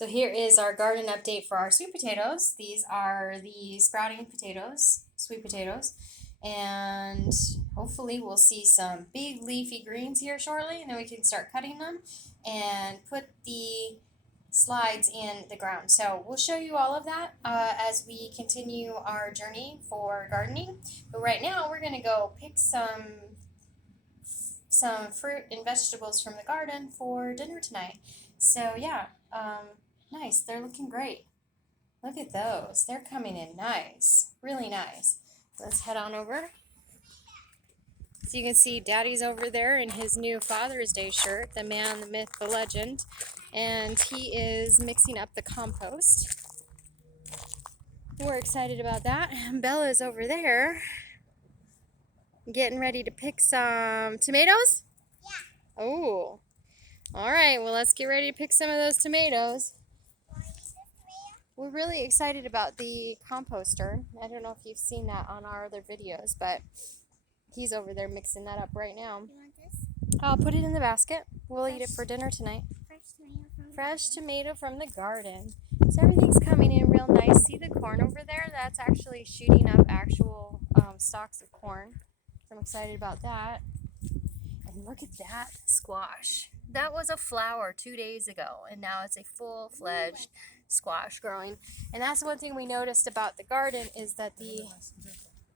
So here is our garden update for our sweet potatoes. These are the sprouting potatoes, sweet potatoes, and hopefully we'll see some big leafy greens here shortly, and then we can start cutting them and put the slides in the ground. So we'll show you all of that as we continue our journey for gardening. But right now we're going to go pick some fruit and vegetables from the garden for dinner tonight. So yeah, nice. They're looking great. Look at those. They're coming in nice. Really nice. Let's head on over. So you can see Daddy's over there in his new Father's Day shirt, the man, the myth, the legend. And he is mixing up the compost. We're excited about that. And Bella's over there getting ready to pick some tomatoes? Yeah. Oh. All right, well, let's get ready to pick some of those tomatoes. We're really excited about the composter. I don't know if you've seen that on our other videos, but he's over there mixing that up right now. You want this? I'll put it in the basket. We'll eat it for dinner tonight. Fresh tomato from the garden. So everything's coming in real nice. See the corn over there? That's actually shooting up actual stalks of corn. So I'm excited about that. And look at that squash. That was a flower 2 days ago, and now it's a full-fledged squash growing. And that's one thing we noticed about the garden is that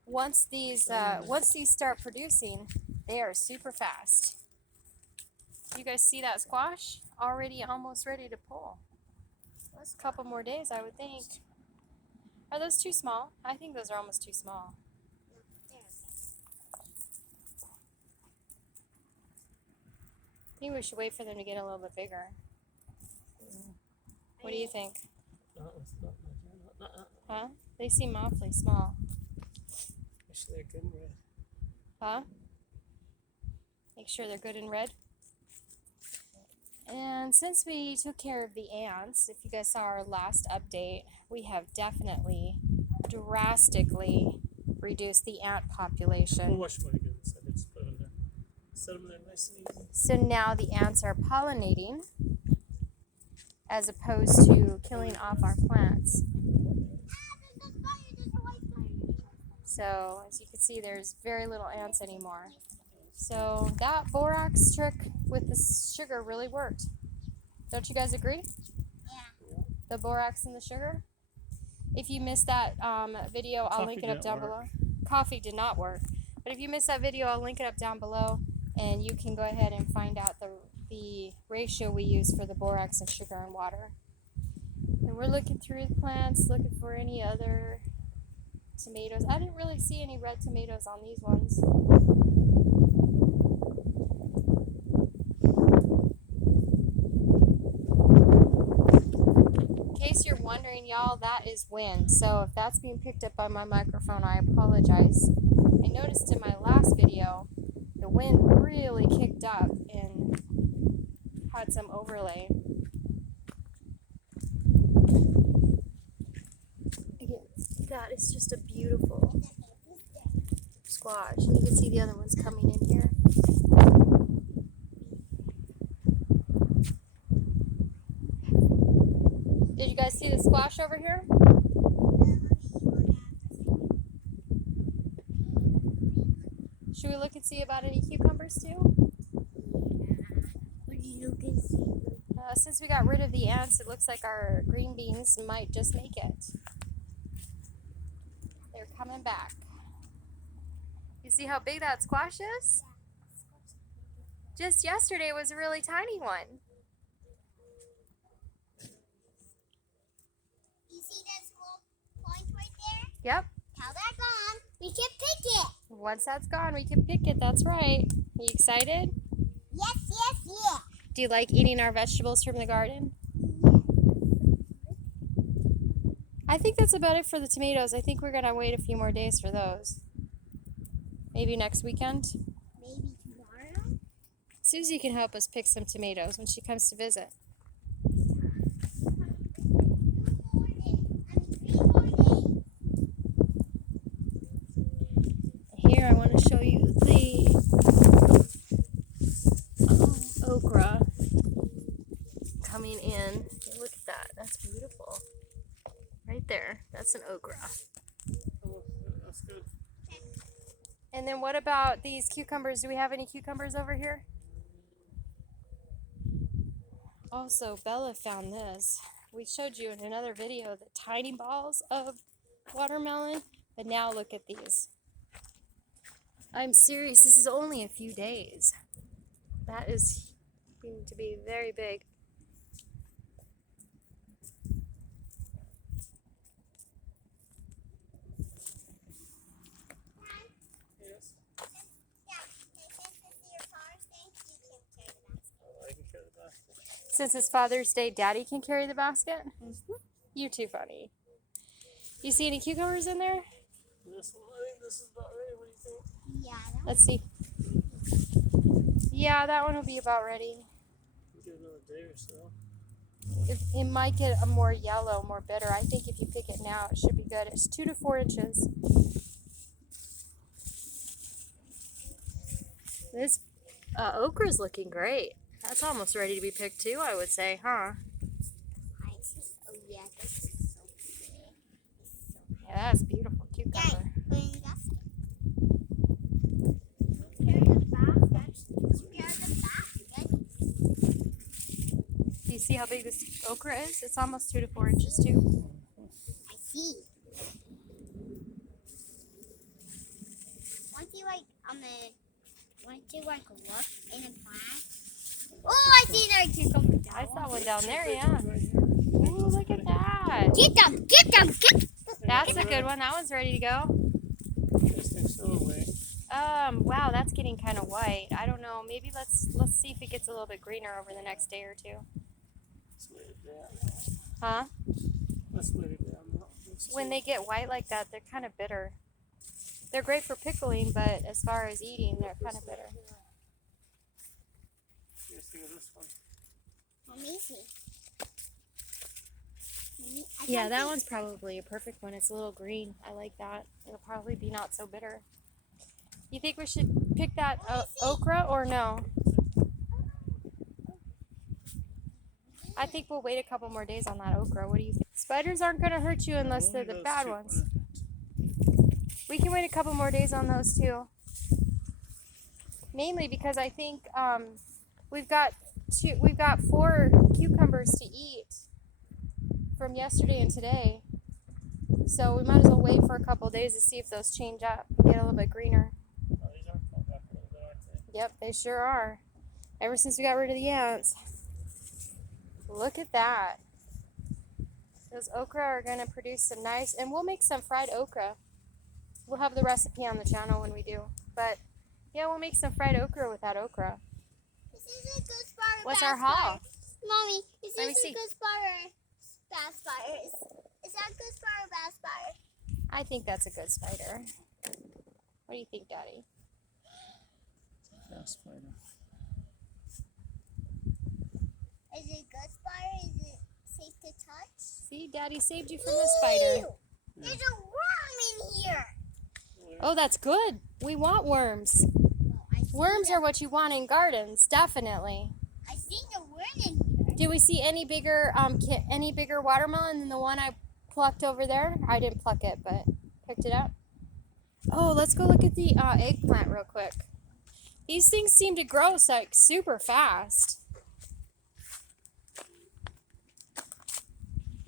once these start producing, they are super fast. You guys see that squash? Already almost ready to pull. That's a couple more days, I would think. Are those too small? I think those are almost too small. I think we should wait for them to get a little bit bigger. What do you think? Huh? They seem awfully small. They're good in red. Huh? Make sure they're good in red. And since we took care of the ants, if you guys saw our last update, we have definitely drastically reduced the ant population. We'll wash them again. So let's put them there. Set them there nice and easy. So now the ants are pollinating as opposed to killing off our plants. So as you can see, there's very little ants anymore. So that borax trick with the sugar really worked. Don't you guys agree? Yeah. The borax and the sugar? If you missed that video, I'll link it up down below. Coffee did not work. But if you missed that video, I'll link it up down below, and you can go ahead and find out the ratio we use for the borax and sugar and water. And we're looking through the plants, looking for any other tomatoes. I didn't really see any red tomatoes on these ones. In case you're wondering, y'all, that is wind. So if that's being picked up by my microphone, I apologize. I noticed in my last video, the wind really kicked up and had some overlay. Again, that is just a beautiful squash. And you can see the other ones coming in here. Did you guys see the squash over here? Should we look and see about any cucumbers too? Since we got rid of the ants, it looks like our green beans might just make it. They're coming back. You see how big that squash is? Just yesterday was a really tiny one. You see this little point right there? Yep. Now they're gone. We can pick it. Once that's gone, we can pick it. That's right. Are you excited? Yes, yes, yes. Do you like eating our vegetables from the garden? I think that's about it for the tomatoes. I think we're going to wait a few more days for those. Maybe next weekend? Maybe tomorrow? Susie can help us pick some tomatoes when she comes to visit. 3 more days. Here I want to show you the okra coming in. Look at that. That's beautiful. Right there. That's an okra. Oh, that's good. And then what about these cucumbers? Do we have any cucumbers over here? Also, Bella found this. We showed you in another video the tiny balls of watermelon, but now look at these. I'm serious, this is only a few days. That is going to be very big. Yes. Yeah, since this is your Father's Day, you can carry the basket. Oh, I can carry the basket. Since it's Father's Day, Daddy can carry the basket? You're too funny. You see any cucumbers in there? This one, I think this is about ready. What do you think? Yeah, Let's see. Yeah, that one will be about ready. Give it another day or so. It might get a more yellow, more bitter. I think if you pick it now, it should be good. It's 2 to 4 inches. This okra's looking great. That's almost ready to be picked too, I would say, huh? Oh yeah, this is so pretty. Yeah, that's a beautiful Yay, cucumber. put it in the basket. Carry the basket. Carry the basket. Do you see how big this okra is? It's almost 2 to 4 inches too. I see. Want you look in the plant? Oh, I see there a cucumber. I saw one down there, yeah. Ooh, look at that. Get them, get them, get them. That's a good one. That one's ready to go. Tasting so away. Wow, that's getting kind of white. I don't know. Maybe let's see if it gets a little bit greener over the next day or two. Let's wait it down. Huh? Let's wait it down. No, When they get white like that, they're kind of bitter. They're great for pickling, but as far as eating, they're kind of bitter. You see this one? Let me see. Yeah, that one's probably a perfect one. It's a little green. I like that. It'll probably be not so bitter. You think we should pick that okra or no? I think we'll wait a couple more days on that okra. What do you think? Spiders aren't going to hurt you unless they're the bad ones. We can wait a couple more days on those too. Mainly because I think we've got 4 cucumbers to eat from yesterday and today. So we might as well wait for a couple days to see if those change up, get a little bit greener. Oh, these are coming back a little bit, aren't they? Yep, they sure are. Ever since we got rid of the ants. Look at that. Those okra are going to produce some nice, and we'll make some fried okra. We'll have the recipe on the channel when we do. But yeah, we'll make some fried okra with that okra. This is a good spot or What's bad our haul? spot? Mommy, is Let me this a see. good spot or bad spiders? Is that a good spot or bad spider? I think that's a good spider. What do you think, Daddy? Fast spider. Is it a good spider? Is it safe to touch? See, Daddy saved you from the spider. Ew! There's a worm in here. Oh, that's good. We want worms. Well, Worms are what you want in gardens, definitely. I seen the worm in here. Do we see any bigger watermelon than the one I plucked over there? I didn't pluck it, but picked it up. Oh, let's go look at the eggplant real quick. These things seem to grow like super fast.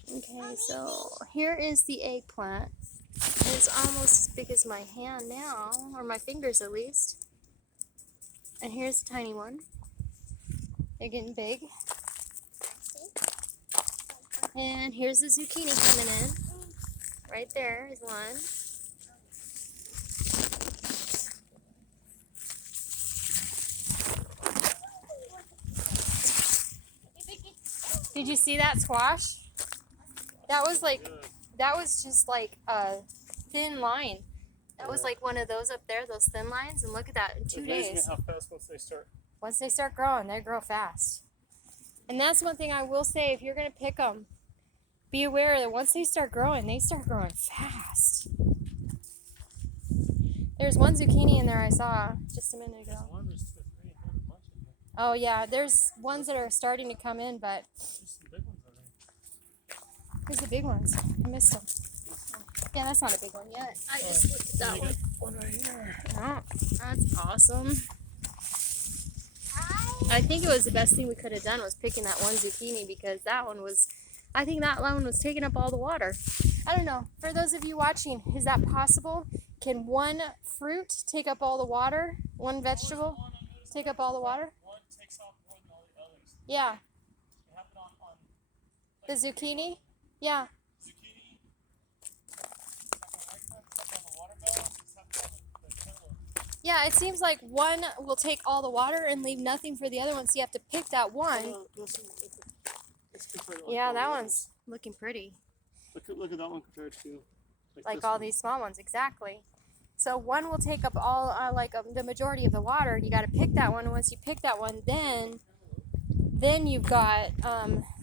Okay, so here is the eggplant. It's almost as big as my hand now, or my fingers at least. And here's a tiny one. They're getting big. And here's the zucchini coming in. Right there is one. Did you see that squash? That was just like a thin line. That was like one of those up there, those thin lines. And look at that, in 2 days. How fast Once they start growing, they grow fast. And that's one thing I will say, if you're going to pick them, be aware that once they start growing fast. There's one zucchini in there I saw just a minute ago. Oh yeah, there's ones that are starting to come in, but There's some big ones on there. Here's the big ones. I missed them. Yeah, that's not a big one yet. I just looked at that You one. got one right here. Oh, that's awesome. I think it was the best thing we could have done was picking that one zucchini because that one was, I think that one was taking up all the water. I don't know. For those of you watching, is that possible? Can one fruit take up all the water? One vegetable take up all the water? One takes off more than all the others. Yeah. It happened on The zucchini? Yeah. zucchini. It's happened on watermelon. It's happened on the cantaloupe. Yeah, it seems like one will take all the water and leave nothing for the other one, so you have to pick that one. Let's compare it Yeah, all that the one's looking pretty. others. Look at that one compared to Like this all one. these small ones, exactly. So one will take up all, the majority of the water, and you got to pick that one. And once you pick that one, then you've got,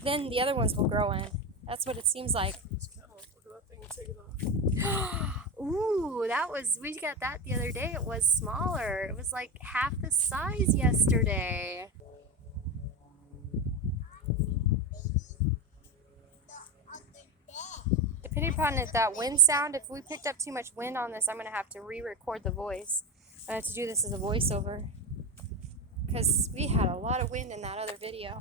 then the other ones will grow in. That's what it seems like. This cantaloupe, look at that thing and take it off. Ooh, we got that the other day. It was smaller. It was like half the size yesterday. Depending upon that wind sound, if we picked up too much wind on this, I'm going to have to re-record the voice. I have to do this as a voiceover. Because we had a lot of wind in that other video.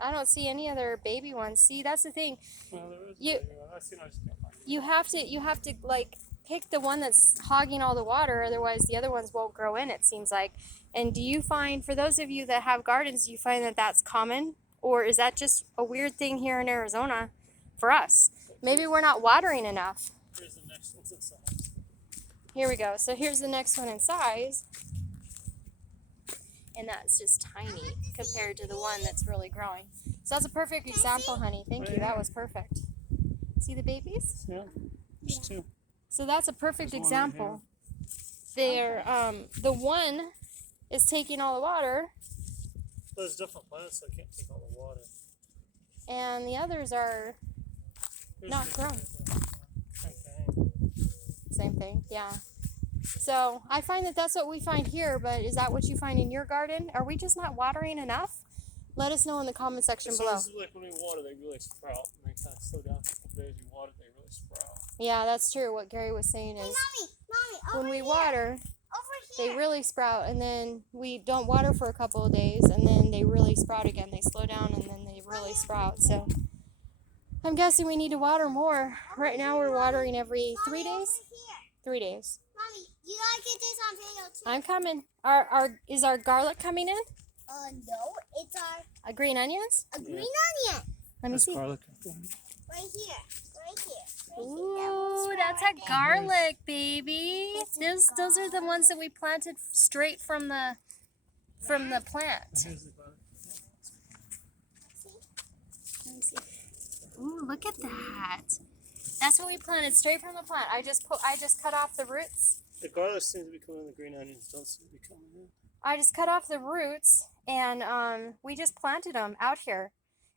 I don't see any other baby ones. See, that's the thing. Well, there is You- a bigger one. I see, I just can't find it. You have to like pick the one that's hogging all the water, otherwise the other ones won't grow in, it seems like. And do you find, for those of you that have gardens, do you find that that's common? Or is that just a weird thing here in Arizona for us? Maybe we're not watering enough. Here's the next one's in size. Here we go. So here's the next one in size. And that's just tiny compared to the one that's really growing. So that's a perfect example, honey. Thank you. That was perfect. See the babies? Yeah, there's two. So that's a perfect There's one example. There, the one is taking all the water, But it's different plants, so I can't take all the water. and the others are Here's not the- grown. Same thing. Same thing, yeah. So I find that that's what we find here, but is that what you find in your garden? Are we just not watering enough? Let us know in the comment section It below. sounds like when we water, they really sprout. And they kind of slow down for a couple days. You water, they really sprout. Yeah, that's true. What Gary was saying is Mommy, when we here, water, over they here. really sprout, and then we don't water for a couple of days, and then they really sprout again. They slow down, and then they really sprout. So I'm guessing we need to water more. Right now we're watering every 3 days. Over here. 3 days. Mommy, you gotta get this on video too. I'm coming. Is our garlic coming in? No, it's our Green onions? a green onion. Let me That's see. garlic. Right here. Right here. Ooh, that's a garlic, baby. Those are the ones that we planted straight from the plant. Here's the garlic. Let me see. Ooh, look at that. That's what we planted straight from the plant. I just cut off the roots. The garlic seems to be coming in. The green onions don't seem to be coming in. I just cut off the roots, and we just planted them out here.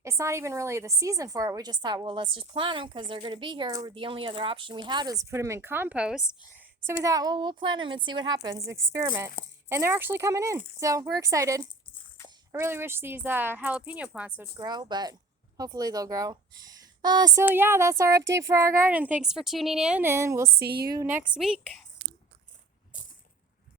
It's not even really the season for it. We just thought, well, let's just plant them because they're going to be here. The only other option we had was put them in compost. So we thought, well, we'll plant them and see what happens, experiment. And they're actually coming in, so we're excited. I really wish these jalapeno plants would grow, but hopefully they'll grow. So yeah, that's our update for our garden. Thanks for tuning in, and we'll see you next week.